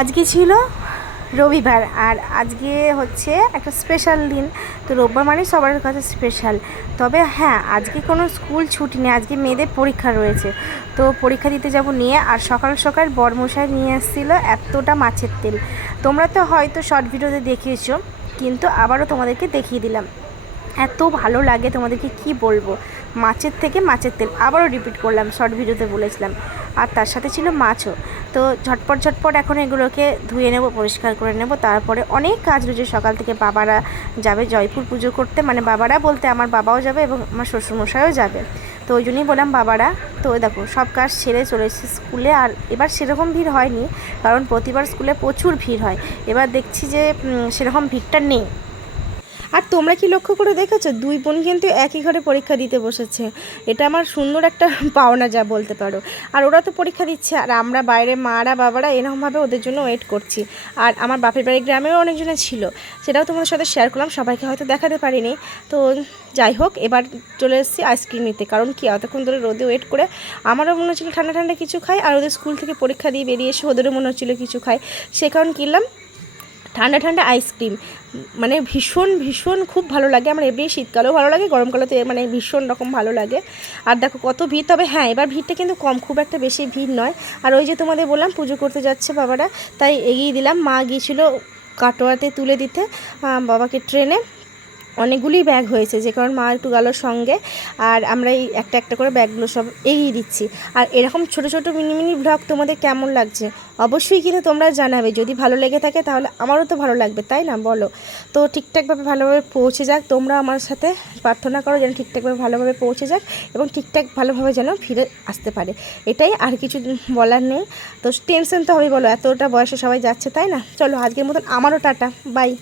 আজকে ছিল রবিবার আর আজকে হচ্ছে একটা স্পেশাল দিন। তো রোববার মানে সবার কাছে স্পেশাল। তবে হ্যাঁ, আজকে কোনো স্কুল ছুটি নেই, আজকে মেয়েদের পরীক্ষা রয়েছে। তো পরীক্ষা দিতে যাব নিয়ে, আর সকাল সকাল বরমশাই নিয়ে এসেছিলো এতটা মাছের তেল। তোমরা তো হয়তো শর্ট ভিডিওতে দেখিয়েছো, কিন্তু আবারও তোমাদেরকে দেখিয়ে দিলাম। এত ভালো লাগে তোমাদেরকে কি বলবো। মাছের থেকে মাছের তেল, আবারও রিপিট করলাম, শর্ট ভিডিওতে বলেছিলাম। আর তার সাথে ছিল মাছও। তো ঝটপট ঝটপট এখন এগুলোকে ধুয়ে নেব, পরিষ্কার করে নেব। তারপরে অনেক কাজ রয়েছে সকাল থেকে। বাবারা যাবে জয়পুর পুজো করতে, মানে বাবারা বলতে আমার বাবাও যাবে এবং আমার শ্বশুরমশাইও যাবে। তো ওই জন্যই বললাম বাবারা। তো দেখো সব কাজ সেরে চলে এসেছি স্কুলে। আর এবার সেরকম ভিড় হয়নি, কারণ প্রতিবার স্কুলে প্রচুর ভিড় হয়। এবার দেখছি যে সেরকম ভিড়টা নেই। আর তোমরা কি লক্ষ্য করে দেখেছো, দুই বোন কিন্তু একই ঘরে পরীক্ষা দিতে বসেছে। এটা আমার সুন্দর একটা পাওনা যা বলতে পারো। আর ওরা তো পরীক্ষা দিচ্ছে, আর আমরা বাইরে মারা বাবারা এরকমভাবে ওদের জন্য ওয়েট করছি। আর আমার বাপের বাড়ির গ্রামেও অনেকজনে ছিল, সেটাও তোমাদের সাথে শেয়ার করলাম। সবাইকে হয়তো দেখাতে পারিনি। তো যাই হোক, এবার চলে এসেছি আইসক্রিম নিতে। কারণ কি, এতক্ষণ ধরে রোদে ওয়েট করে আমারও মনে হচ্ছিলো ঠান্ডা ঠান্ডা কিছু খাই, আর ওদের স্কুল থেকে পরীক্ষা দিয়ে বেরিয়ে এসে ওদেরও মনে হচ্ছিলো কিছু খাই। সে কারণ কিনলাম ঠান্ডা ঠান্ডা আইসক্রিম। মানে ভীষণ ভীষণ খুব ভালো লাগে আমার। এমনি শীতকালেও ভালো লাগে, গরমকালেতে মানে ভীষণ রকম ভালো লাগে। আর দেখো কত ভিড়। তবে হ্যাঁ, এবার ভিড়টা কিন্তু কম, খুব একটা বেশি ভিড় নয়। আর ওই যে তোমাদের বললাম পুজো করতে যাচ্ছে বাবারা, তাই এগিয়ে দিলাম। মা গিয়েছিল কাটোয়াতে তুলে দিতে বাবাকে ট্রেনে। অনেকগুলি ব্যাগ হয়েছে, যে কারণ মা একটু গেল সঙ্গে। আর আমরা এই একটা একটা করে ব্যাগগুলো সব এগিয়ে দিচ্ছি। আর এরকম ছোট ছোট মিনি মিনি ব্লগ তোমাদের কেমন লাগছে অবশ্যই কিন্তু তোমরা জানাবে। যদি ভালো লেগে থাকে তাহলে আমারও তো ভালো লাগবে, তাই না বলো? তো ঠিকঠাকভাবে ভালোভাবে পৌঁছে যাক। তোমরা আমার সাথে প্রার্থনা করো যেন ঠিকঠাকভাবে ভালোভাবে পৌঁছে যাক, এবং ঠিকঠাক ভালোভাবে যেন ফিরে আসতে পারে। এটাই, আর কিছু বলার নেই। তো টেনশন তো হবেই বলো, এতটা বয়সে সবাই যাচ্ছে, তাই না? চলো আজকের মতন আমারও টাটা, বাই।